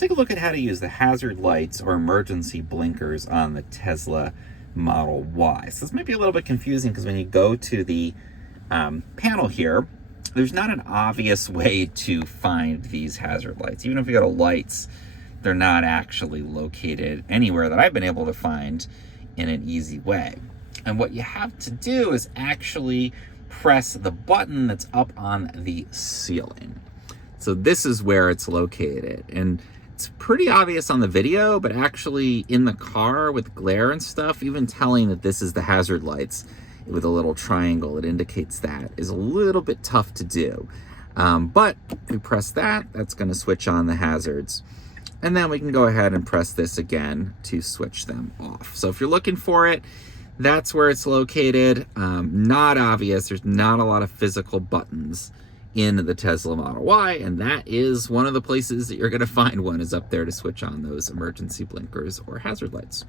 let's take a look at how to use the hazard lights or emergency blinkers on the Tesla Model Y. So this might be a little bit confusing because when you go to the panel here, there's not an obvious way to find these hazard lights. Even if you go to lights, they're not actually located anywhere that I've been able to find in an easy way. And what you have to do is actually press the button that's up on the ceiling. So this is where it's located. And it's pretty obvious on the video, but actually in the car with glare and stuff, even telling that this is the hazard lights with a little triangle that indicates that is a little bit tough to do. But if we press that, that's going to switch on the hazards. And then we can go ahead and press this again to switch them off. So if you're looking for it, that's where it's located. Not obvious. There's not a lot of physical buttons in the Tesla Model Y, and that is one of the places that you're going to find one is up there to switch on those emergency blinkers or hazard lights.